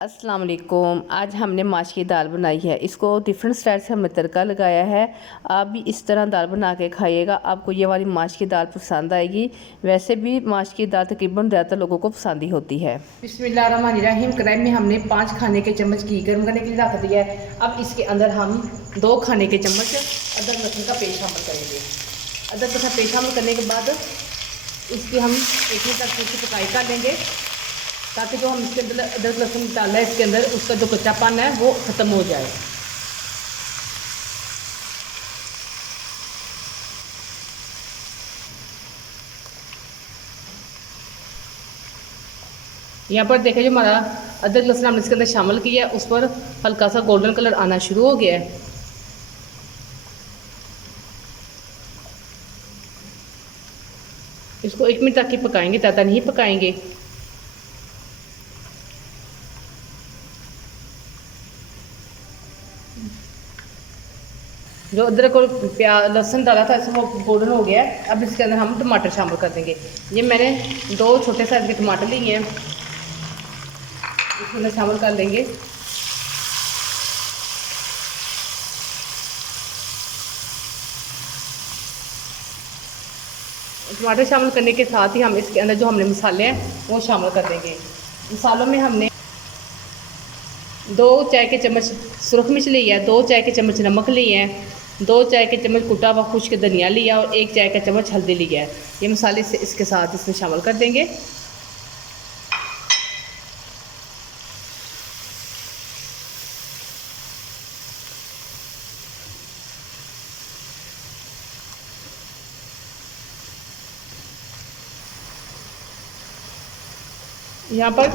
अस्सलाम वालेकुम। आज हमने माश की दाल बनाई है। इसको डिफरेंट स्टाइल से हमने तड़का लगाया है। आप भी इस तरह दाल बना के खाइएगा, आपको ये वाली माश की दाल पसंद आएगी। वैसे भी माश की दाल तकरीबन ज़्यादातर लोगों को पसंद ही होती है। बिस्मिल्लाहिर्रहमानिर्रहीम। कढ़ाई में हमने 5 खाने के चम्मच घी गर्म करने के लिए रख दिया है। अब इसके अंदर हम 2 खाने के चम्मच अदरक लहसुन का पेस्ट शामिल करेंगे। अदरक लहसुन पेस्ट शामिल करने के बाद इसकी हम 1 मिनट तक इसकी पकाई कर लेंगे, ताकि जो हम इसके अंदर अदरक लहसुन डाला है इसके अंदर उसका जो कच्चापन है वो ख़त्म हो जाए। यहाँ पर देखें, जो हमारा अदरक लहसुन हमने इसके अंदर शामिल किया है उस पर हल्का सा गोल्डन कलर आना शुरू हो गया है। इसको 1 मिनट तक ही पकाएंगे, ज़्यादा नहीं पकाएंगे। जो अदरक और प्याज लहसुन डाला था इसमें वो गोल्डन हो गया है। अब इसके अंदर हम टमाटर शामिल कर देंगे। ये मैंने 2 छोटे साइज के टमाटर लिए हैं, इसके अंदर शामिल कर लेंगे। टमाटर शामिल करने के साथ ही हम इसके अंदर जो हमने मसाले हैं वो शामिल कर देंगे। मसालों में हमने 2 चाय के चम्मच सुरख मिर्च ली है, 2 चाय के चम्मच नमक लिए हैं, 2 चाय के चम्मच कुटा हुआ खुश्क धनिया लिया और 1 चाय का चम्मच हल्दी लिया है। ये मसाले से इसके साथ इसमें शामिल कर देंगे। यहाँ पर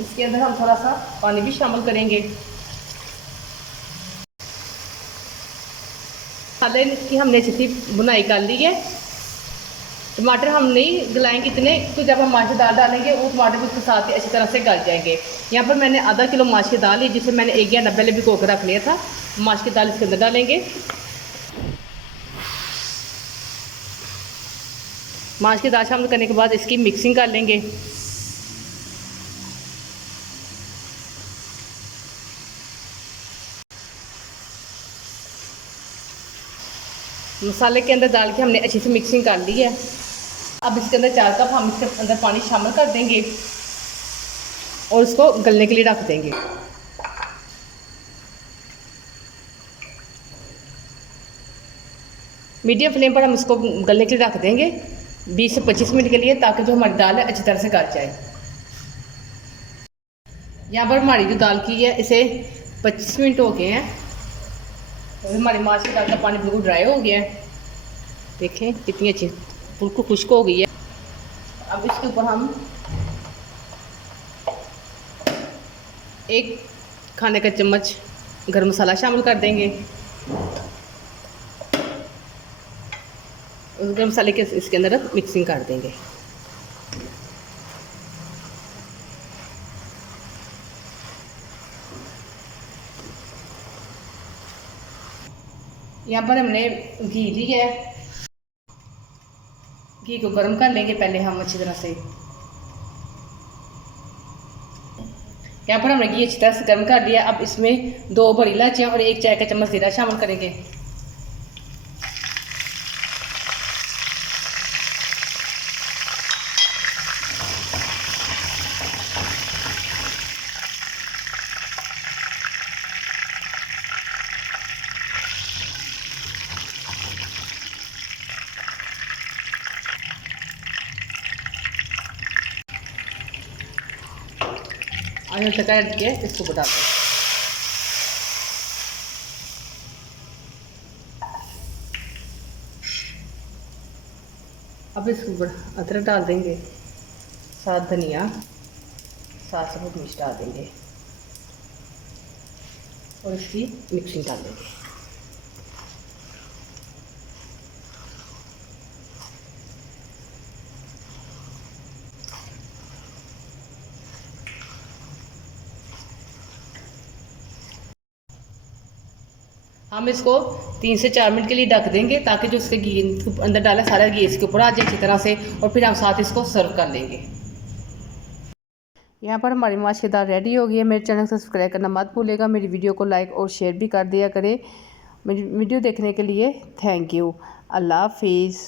इसके अंदर हम थोड़ा सा पानी भी शामिल करेंगे। मसाले की हमने अच्छी बुनाई कर ली है। टमाटर हम नहीं गलाएंगे इतने, तो जब हम माश की दाल डालेंगे वो टमाटर भी उसके साथ ही अच्छी तरह से गल जाएंगे। यहाँ पर मैंने आधा किलो माश की दाल ली, जिसे मैंने 1 घंटा पहले भिगो कर रख लिया था। माश की दाल इसके अंदर डालेंगे। माश की दाल शामिल करने के बाद इसकी मिक्सिंग कर लेंगे। मसाले के अंदर डाल के हमने अच्छी से मिक्सिंग कर ली है। अब इसके अंदर 4 कप हम इसके अंदर पानी शामिल कर देंगे और इसको गलने के लिए रख देंगे। मीडियम फ्लेम पर हम इसको गलने के लिए रख देंगे 20 से 25 मिनट के लिए, ताकि जो हमारी दाल है अच्छी तरह से गल जाए। यहाँ पर हमारी जो दाल की है इसे 25 मिनट हो गए हैं और हमारी माश की दाल का पानी बिल्कुल ड्राई हो गया है। देखें कितनी अच्छी बिल्कुल खुश्क हो गई है। अब इसके ऊपर हम 1 खाने का चम्मच गरम मसाला शामिल कर देंगे। उस गरम मसाले के इसके अंदर मिक्सिंग कर देंगे। यहाँ पर हमने घी लिया है, घी को गर्म कर लेंगे पहले हम अच्छी तरह से। यहाँ पर हमने घी अच्छी तरह से गर्म कर लिया। अब इसमें 2 बड़ी इलायचियाँ और 1 चाय का चम्मच जीरा शामिल करेंगे। आगे तक के इसको बता दें। अब इसके ऊपर अदरक डाल देंगे, साथ धनिया, साथ सबूत मिर्च डाल देंगे और इसकी मिक्सिंग डाल देंगे। हम इसको 3 से 4 मिनट के लिए ढक देंगे, ताकि जो इसके घी अंदर डाला सारा घी इसके ऊपर आ जाए अच्छी तरह से, और फिर हम साथ इसको सर्व कर लेंगे। यहाँ पर हमारी माश की दाल रेडी हो गई है। मेरे चैनल को सब्सक्राइब करना मत भूलिएगा। मेरी वीडियो को लाइक और शेयर भी कर दिया करें। मेरी वीडियो देखने के लिए थैंक यू। अल्लाह हाफिज़।